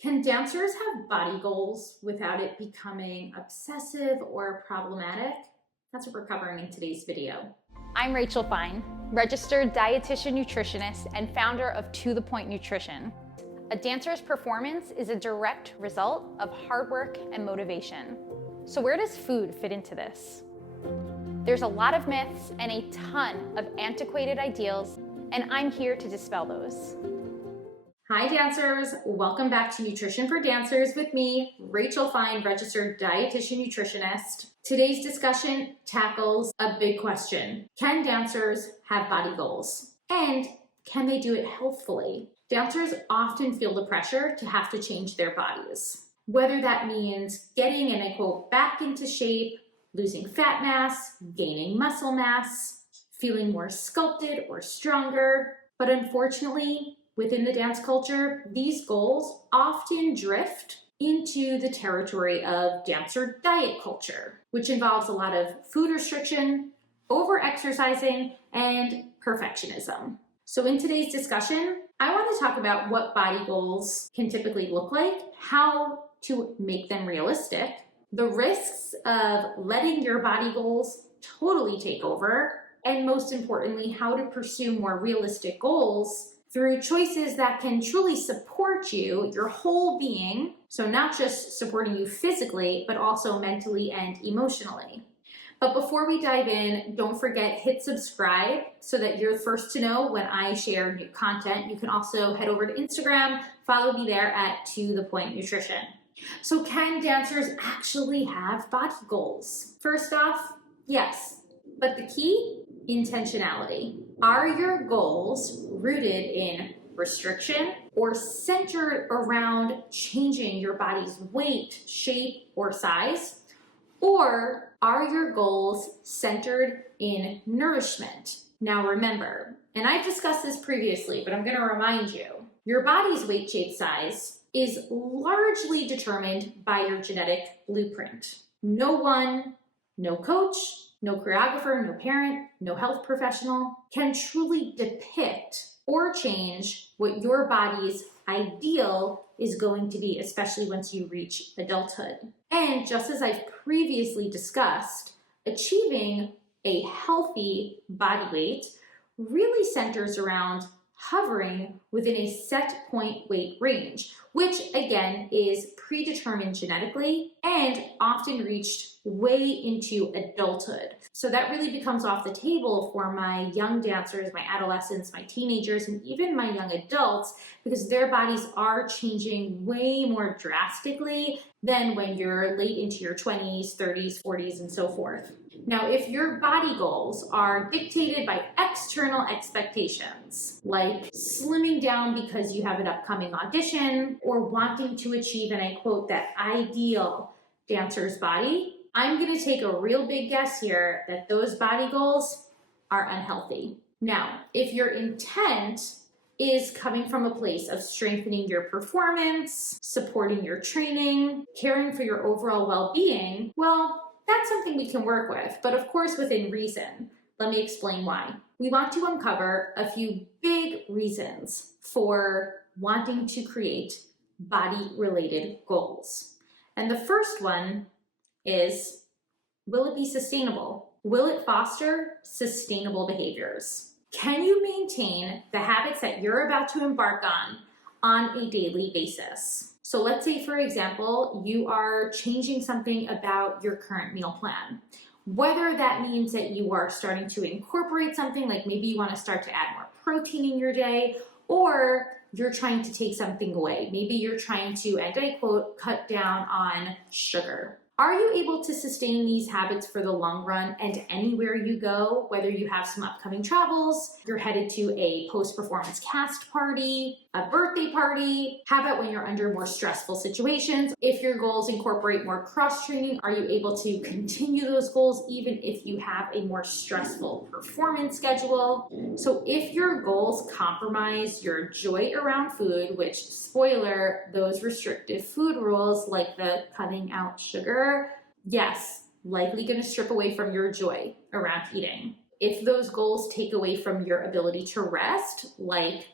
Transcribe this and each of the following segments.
Can dancers have body goals without it becoming obsessive or problematic? That's what we're covering in today's video. I'm Rachel Fine, registered dietitian nutritionist and founder of To The Point Nutrition. A dancer's performance is a direct result of hard work and motivation. So where does food fit into this? There's a lot of myths and a ton of antiquated ideals, and I'm here to dispel those. Hi dancers, welcome back to Nutrition for Dancers with me, Rachel Fine, registered dietitian nutritionist. Today's discussion tackles a big question. Can dancers have body goals? And can they do it healthfully? Dancers often feel the pressure to have to change their bodies. Whether that means getting, and I quote, back into shape, losing fat mass, gaining muscle mass, feeling more sculpted or stronger. But unfortunately, within the dance culture, these goals often drift into the territory of dancer diet culture, which involves a lot of food restriction, over-exercising, and perfectionism. So in today's discussion, I want to talk about what body goals can typically look like, how to make them realistic, the risks of letting your body goals totally take over, and most importantly, how to pursue more realistic goals through choices that can truly support you, your whole being, so not just supporting you physically, but also mentally and emotionally. But before we dive in, don't forget, hit subscribe so that you're the first to know when I share new content. You can also head over to Instagram, follow me there at To The Point Nutrition. So can dancers actually have body goals? First off, yes, but the key, intentionality. Are your goals rooted in restriction or centered around changing your body's weight, shape, or size? Or are your goals centered in nourishment? Now remember, and I've discussed this previously, but I'm going to remind you, your body's weight, shape, size is largely determined by your genetic blueprint. No one, no coach, no choreographer, no parent, no health professional can truly depict or change what your body's ideal is going to be, especially once you reach adulthood. And just as I've previously discussed, achieving a healthy body weight really centers around hovering within a set point weight range, which again is predetermined genetically and often reached way into adulthood. So that really becomes off the table for my young dancers, my adolescents, my teenagers, and even my young adults, because their bodies are changing way more drastically than when you're late into your 20s, 30s, 40s, and so forth. Now, if your body goals are dictated by external expectations, like slimming down because you have an upcoming audition, or wanting to achieve, and I quote, that ideal dancer's body, I'm going to take a real big guess here that those body goals are unhealthy. Now, if your intent is coming from a place of strengthening your performance, supporting your training, caring for your overall well-being, well, that's something we can work with, but of course within reason. Let me explain why. We want to uncover a few big reasons for wanting to create body-related goals. And the first one is, will it be sustainable? Will it foster sustainable behaviors? Can you maintain the habits that you're about to embark on a daily basis? So let's say, for example, you are changing something about your current meal plan. Whether that means that you are starting to incorporate something, like maybe you want to start to add more protein in your day, or you're trying to take something away. Maybe you're trying to, and I quote, cut down on sugar. Are you able to sustain these habits for the long run and anywhere you go, whether you have some upcoming travels, you're headed to a post-performance cast party, a birthday party? How about when you're under more stressful situations? If your goals incorporate more cross-training, are you able to continue those goals even if you have a more stressful performance schedule? So if your goals compromise your joy around food, which, spoiler, those restrictive food rules like the cutting out sugar, yes, likely going to strip away from your joy around eating. If those goals take away from your ability to rest, like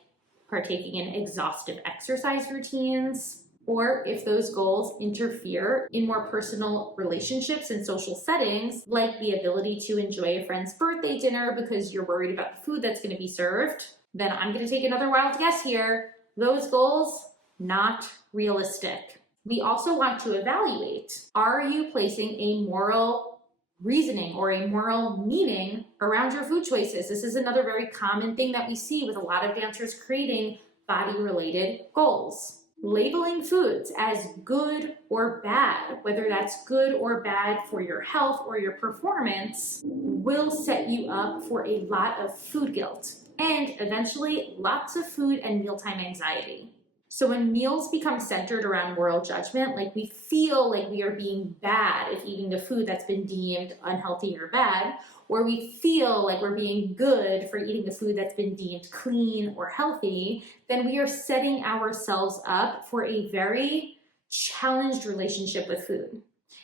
partaking in exhaustive exercise routines, or if those goals interfere in more personal relationships and social settings, like the ability to enjoy a friend's birthday dinner because you're worried about the food that's going to be served, then I'm going to take another wild guess here. Those goals, not realistic. We also want to evaluate, are you placing a moral reasoning or a moral meaning around your food choices? This is another very common thing that we see with a lot of dancers creating body-related goals. Labeling foods as good or bad, whether that's good or bad for your health or your performance, will set you up for a lot of food guilt and eventually lots of food and mealtime anxiety. So when meals become centered around moral judgment, like we feel like we are being bad if eating the food that's been deemed unhealthy or bad, or we feel like we're being good for eating the food that's been deemed clean or healthy, then we are setting ourselves up for a very challenged relationship with food.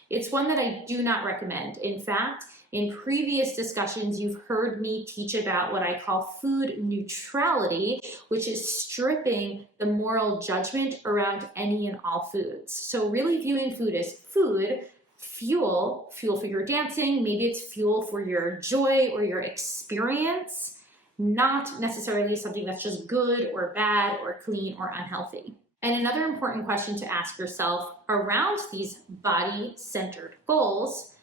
It's one that I do not recommend. In fact, in previous discussions, you've heard me teach about what I call food neutrality, which is stripping the moral judgment around any and all foods. So really viewing food as food, fuel for your dancing, maybe it's fuel for your joy or your experience, not necessarily something that's just good or bad or clean or unhealthy. And another important question to ask yourself around these body-centered goals: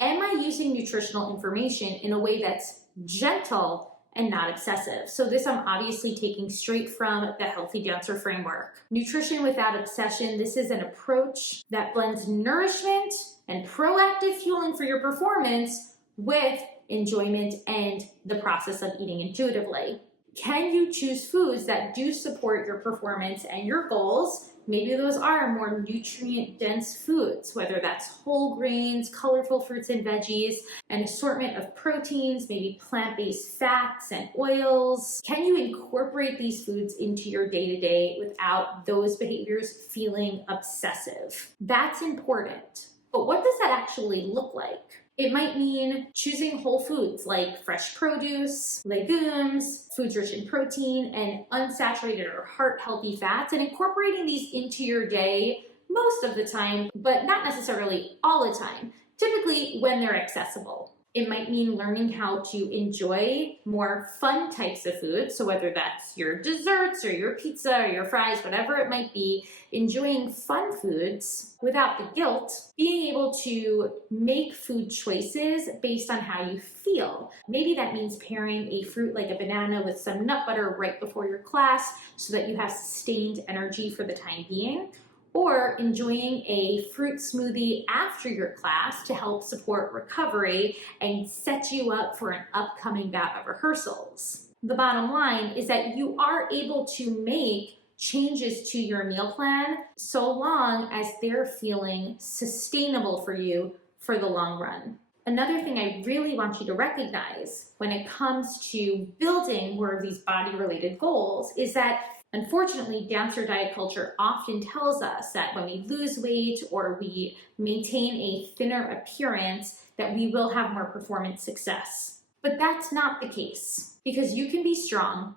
am I using nutritional information in a way that's gentle and not obsessive? So this I'm obviously taking straight from the Healthy Dancer framework. Nutrition without obsession, this is an approach that blends nourishment and proactive fueling for your performance with enjoyment and the process of eating intuitively. Can you choose foods that do support your performance and your goals? Maybe those are more nutrient-dense foods, whether that's whole grains, colorful fruits and veggies, an assortment of proteins, maybe plant-based fats and oils. Can you incorporate these foods into your day-to-day without those behaviors feeling obsessive? That's important. But what does that actually look like? It might mean choosing whole foods like fresh produce, legumes, foods rich in protein, and unsaturated or heart-healthy fats, and incorporating these into your day most of the time, but not necessarily all the time, typically when they're accessible. It might mean learning how to enjoy more fun types of food. So whether that's your desserts or your pizza or your fries, whatever it might be, enjoying fun foods without the guilt, being able to make food choices based on how you feel. Maybe that means pairing a fruit like a banana with some nut butter right before your class so that you have sustained energy for the time being, or enjoying a fruit smoothie after your class to help support recovery and set you up for an upcoming bout of rehearsals. The bottom line is that you are able to make changes to your meal plan so long as they're feeling sustainable for you for the long run. Another thing I really want you to recognize when it comes to building more of these body-related goals is that unfortunately, dancer diet culture often tells us that when we lose weight or we maintain a thinner appearance, that we will have more performance success. But that's not the case, because you can be strong,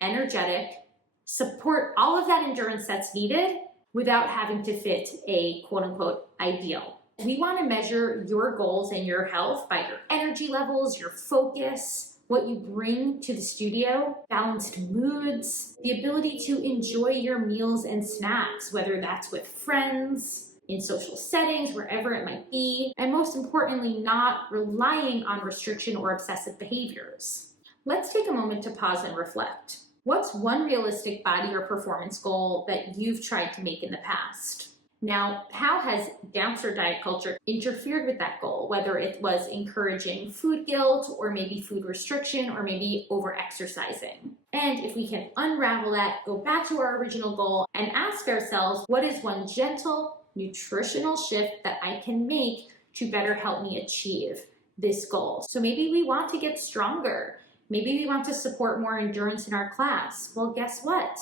energetic, support all of that endurance that's needed without having to fit a quote-unquote ideal. We want to measure your goals and your health by your energy levels, your focus, what you bring to the studio, balanced moods, the ability to enjoy your meals and snacks, whether that's with friends, in social settings, wherever it might be, and most importantly, not relying on restriction or obsessive behaviors. Let's take a moment to pause and reflect. What's one realistic body or performance goal that you've tried to make in the past? Now, how has dancer diet culture interfered with that goal, whether it was encouraging food guilt or maybe food restriction or maybe over-exercising? And if we can unravel that, go back to our original goal and ask ourselves, what is one gentle nutritional shift that I can make to better help me achieve this goal? So maybe we want to get stronger. Maybe we want to support more endurance in our class. Well, guess what?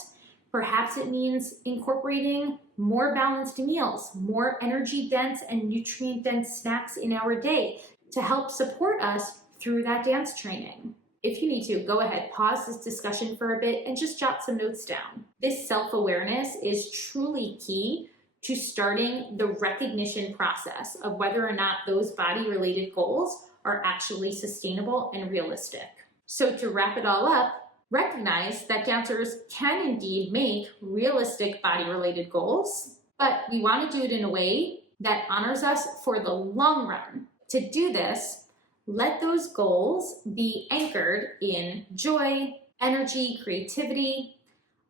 Perhaps it means incorporating more balanced meals, more energy-dense and nutrient-dense snacks in our day to help support us through that dance training. If you need to, go ahead, pause this discussion for a bit and just jot some notes down. This self-awareness is truly key to starting the recognition process of whether or not those body-related goals are actually sustainable and realistic. So to wrap it all up, recognize that dancers can indeed make realistic body-related goals, but we want to do it in a way that honors us for the long run. To do this, let those goals be anchored in joy, energy, creativity,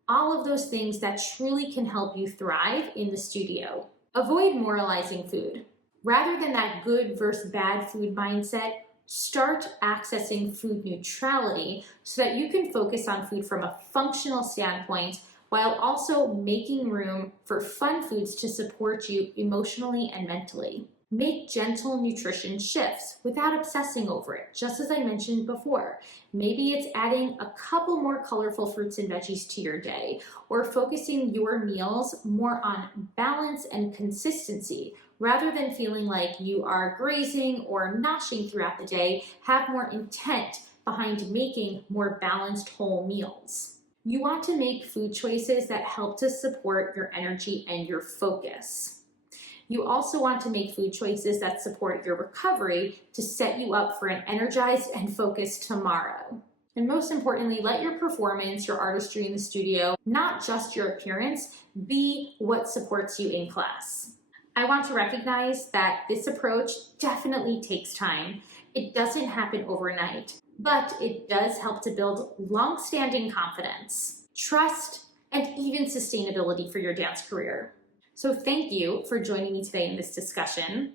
all of those things that truly can help you thrive in the studio. Avoid moralizing food. Rather than that good versus bad food mindset, start accessing food neutrality so that you can focus on food from a functional standpoint while also making room for fun foods to support you emotionally and mentally. Make gentle nutrition shifts without obsessing over it, just as I mentioned before. Maybe it's adding a couple more colorful fruits and veggies to your day, or focusing your meals more on balance and consistency. Rather than feeling like you are grazing or noshing throughout the day, have more intent behind making more balanced whole meals. You want to make food choices that help to support your energy and your focus. You also want to make food choices that support your recovery to set you up for an energized and focused tomorrow. And most importantly, let your performance, your artistry in the studio, not just your appearance, be what supports you in class. I want to recognize that this approach definitely takes time. It doesn't happen overnight, but it does help to build long-standing confidence, trust, and even sustainability for your dance career. So thank you for joining me today in this discussion.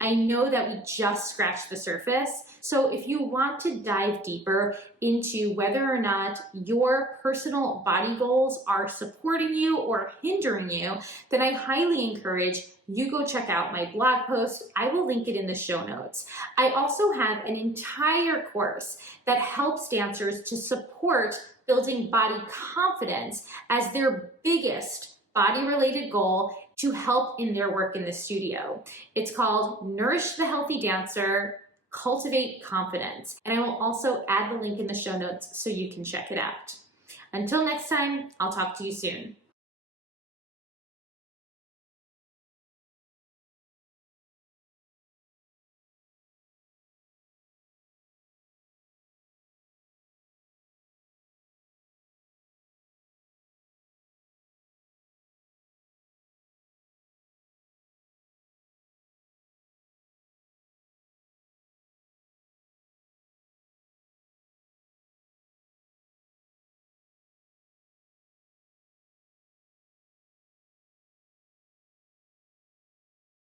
I know that we just scratched the surface, so if you want to dive deeper into whether or not your personal body goals are supporting you or hindering you, then I highly encourage you go check out my blog post. I will link it in the show notes. I also have an entire course that helps dancers to support building body confidence as their biggest body-related goal to help in their work in the studio. It's called Nourish the Healthy Dancer, Cultivate Confidence. And I will also add the link in the show notes so you can check it out. Until next time, I'll talk to you soon.